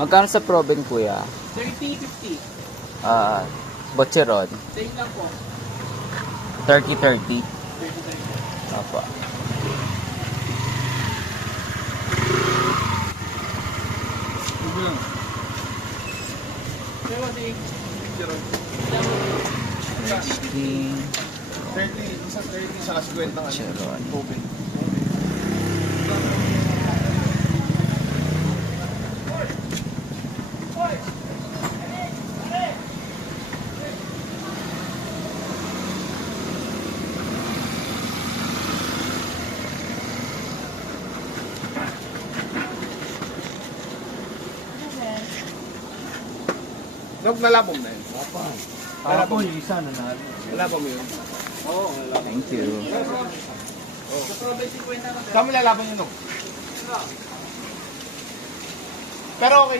Magkano sa Proven, kuya? 30-50. Bocheron. Same lang po. 30-30. 30-30. Apa. Pero si Jeron. 60. 30, isa 30, saka 50 nga. Bocheron. Open. Nog, nalabom na yun. Ako yung isa na natin. Nalabom mo yun. Oo, nalabom. Thank you. Kami lalaban yun, Nog. Pero okay.